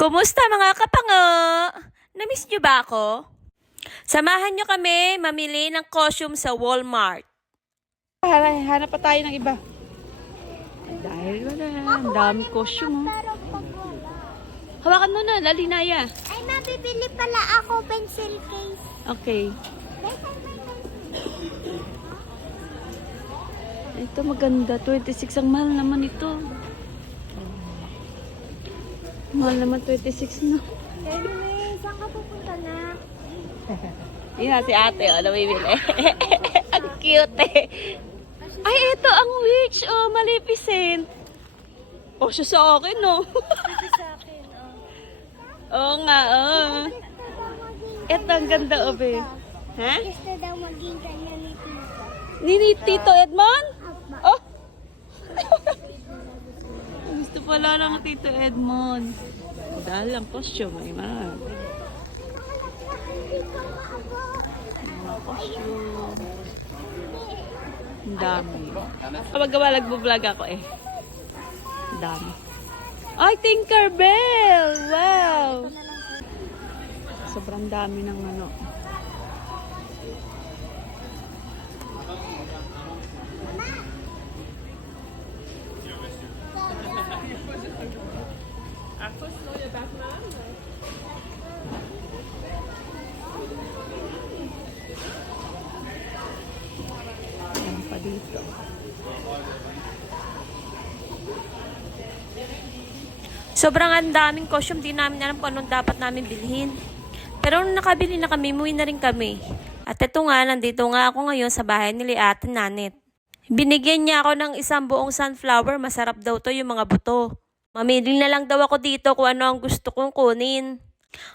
Kumusta mga kapango? Namiss niyo ba ako? Samahan niyo kami mamili ng costume sa Walmart. Hanap pa tayo ng iba. Dahil wala, ang dami costume. Pero pag wala. Hawakan mo na, Lalinaya. Ay, mabibili pala ako pencil case. Okay. Guys, ay may pencil. Ito maganda, 26. Ang mahal naman ito. Mahal naman 26 na. Anyway, saan ka pupunta na? Yan, si ate, namimili. Ang cute eh. Ay, ito ang witch, Maleficent. Siya sa akin, no? Ito sa akin, Oo nga, Gusto daw maging Ito, ang ganda, be. Ha? Gusto daw maging kanya ni Tita. Ni Tito Edmond? Apa. Oh! Gusto pala ng Tito Edmond. Dahil ang costume, ay marami. Hindi ko maabot. Costume. Ang dami. Kapag gawa, nagbo-vlog ako eh. Ang dami. Ay, Tinkerbell! Wow! Sobrang dami ng ano. Ano pa dito? Sobrang ang daming costume, di namin alam kung anong dapat namin bilhin. Pero nung nakabili na kami, muwi na rin kami. At ito nga, nandito nga ako ngayon sa bahay ni Ate Nanet. Binigyan niya ako ng isang buong sunflower, masarap daw to yung mga buto. Mamili na lang daw ako dito kung ano ang gusto kong kunin.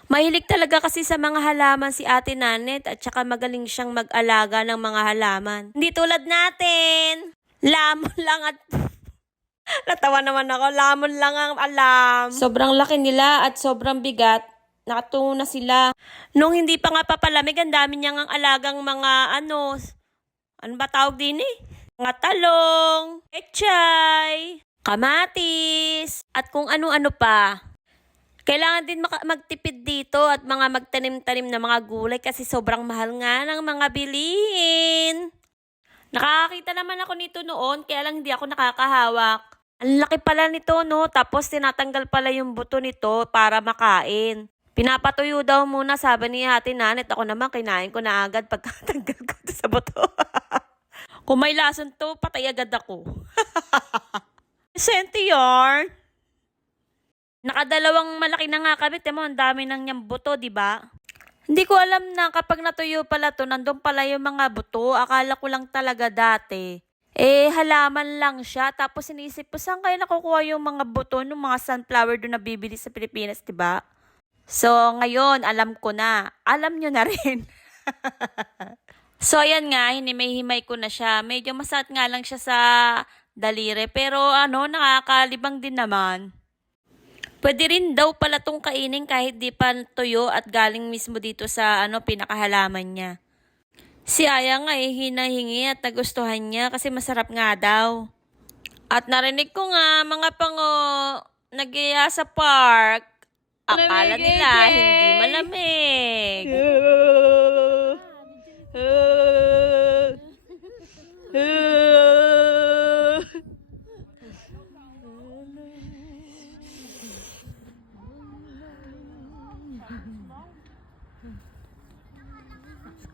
Mahilig talaga kasi sa mga halaman si Ate Nanet at saka magaling siyang mag-alaga ng mga halaman. Hindi tulad natin. Lamon lang at natawa naman ako. Lamon lang ang alam. Sobrang laki nila at sobrang bigat. Nakatungo na sila. Nung hindi pa nga papalamig, ang dami niyang ang alagang mga ano ba tawag din eh? Mga talong, echay, kamatis, at kung ano-ano pa. Kailangan din magtipid dito at mga magtanim-tanim na mga gulay kasi sobrang mahal nga ng mga bilihin. Nakakakita naman ako nito noon, kaya lang hindi ako nakakahawak. Ang laki pala nito, no? Tapos tinatanggal pala yung buto nito para makain. Pinapatuyo daw muna, sabi ni Ate Nanet. Ako naman, kinain ko na agad pagkatanggal ko sa buto. Kung may lason to, patay agad ako. Senti yarn. Nakadalawang malaki na nga kami. Temo, ang dami nang niyang buto, di ba? Hindi ko alam na kapag natuyo pala to, nandun pala yung mga buto. Akala ko lang talaga dati. Halaman lang siya. Tapos inisip ko, saan kayo nakukuha yung mga buto ng mga sunflower doon na bibili sa Pilipinas, di ba? So, ngayon, alam ko na. Alam nyo na rin. So, ayan nga, hinimay-himay ko na siya. Medyo masakit nga lang siya sa daliri. Pero nakakalibang din naman. Pwede rin daw pala tong kainin kahit di pa tuyo at galing mismo dito sa pinakahalaman niya. Si Aya nga hinahingi at nagustuhan niya kasi masarap nga daw. At narinig ko nga mga pango nag-iya sa park. Akala nila hindi malamig.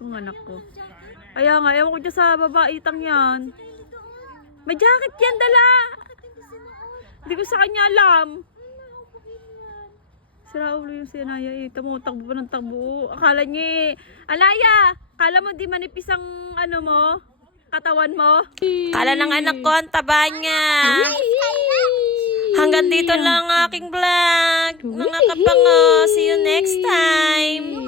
Kung anak ko. Kaya nga, ewan ko dyan sa babaitang yan. May jacket yan, dala! Hindi ko sa kanya alam. Sira ulo yung si Anaya eh. Takbo pa ng takbo. Akala niya Anaya! Akala mo di manipis ang mo? Katawan mo? Kala ng anak ko ang taba niya. Hanggang dito lang ang aking vlog. Mga kapango, see you next time.